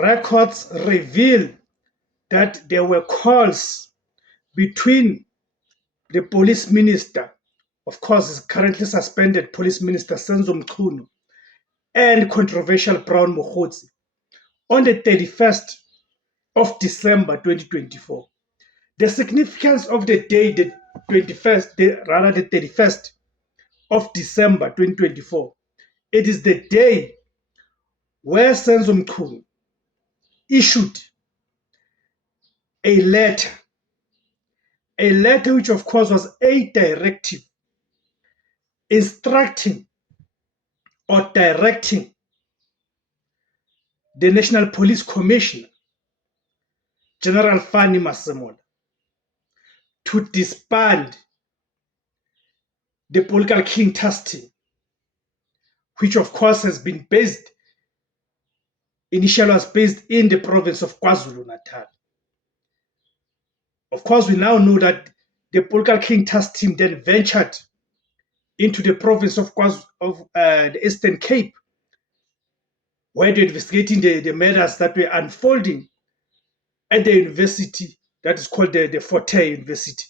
records reveal that there were calls between the police minister, of course, is currently suspended police minister Senzo Mchunu, and controversial Brown Mokgotsi on the 31st of December 2024. The significance of the day, the 31st of December 2024, it is the day where Senzo Mchunu issued a letter which of course was a directive instructing or directing the National Police Commissioner, General Fanny Masemola, to disband the political king task team, which of course has been based, initially was based in the province of KwaZulu-Natal. Of course, we now know that the political king task team then ventured into the province of the Eastern Cape, where they're investigating the matters that were unfolding at the university that is called the Forte University.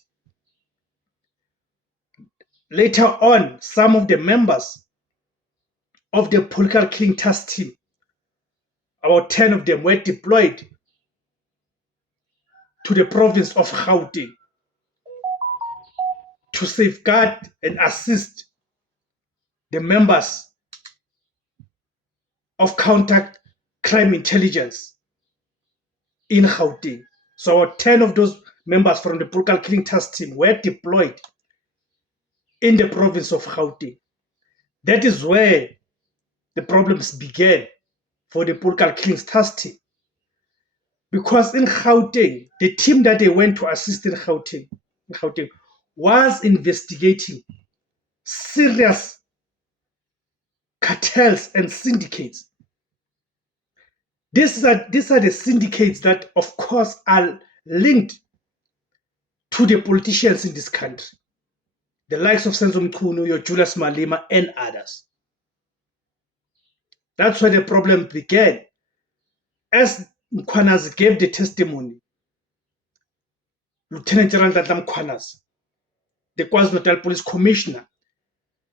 Later on, some of the members of the political king task team, about 10 of them, were deployed to the province of Gauteng to safeguard and assist the members of counter crime intelligence in Gauteng. So 10 of those members from the political killing task team were deployed in the province of Gauteng. That is where the problems began for the political killings task team. Because in Gauteng, the team that they went to assist in Gauteng was investigating serious cartels and syndicates. These are the syndicates that, of course, are linked to the politicians in this country, the likes of Senzo Mchunu, your Julius Malema, and others. That's where the problem began. As Mkhwanazi gave the testimony, Lieutenant General Nhlanhla Mkhwanazi, the KwaZulu-Natal Police Commissioner,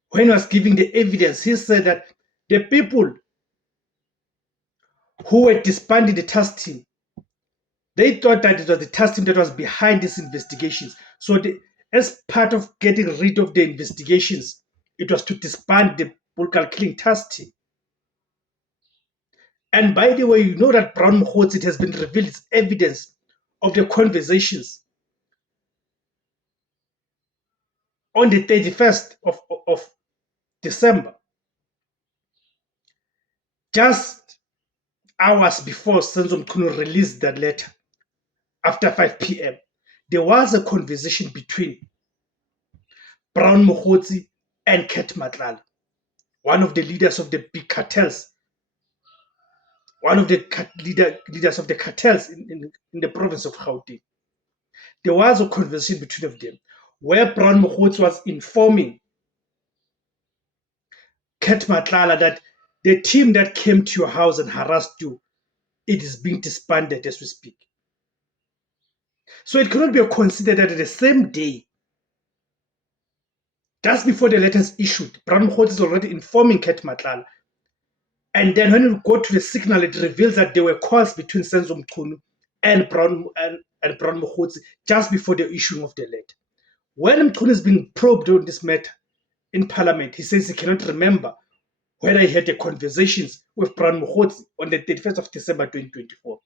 when he was giving the evidence, he said that the people who were disbanding the task team, they thought that it was the task team that was behind these investigations. So as part of getting rid of the investigations, it was to disband the political killing task team. And by the way, you know that Brown Mokgotsi, it has been revealed, it's evidence of the conversations on the 31st of December, just hours before Senzo Mchunu released that letter, after 5 p.m., there was a conversation between Brown Mokgotsi and Ket Matlala, one of the leaders of the big cartels, one of the leaders of the cartels in the province of Gauteng. There was a conversation between them where Brown Mokgotsi was informing Ket Matlala that the team that came to your house and harassed you, it is being disbanded as we speak. So it cannot be considered that at the same day, just before the letter is issued, Brown Mokgotsi is already informing Ket Matlala. And then when you go to the signal, it reveals that there were calls between Senzo Mchunu and Brown Mokgotsi just before the issuing of the letter. When Mchunu is being probed on this matter in Parliament, he says he cannot remember whether he had the conversations with Brown Mokgotsi on the 31st of December 2024.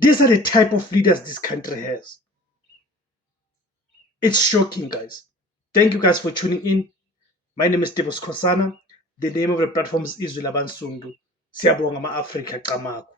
These are the type of leaders this country has. It's shocking, guys. Thank you guys for tuning in. My name is Tebos Khosana. The name of the platform is Izwi Labansundu. Siyabonga ma-Afrika Qamako.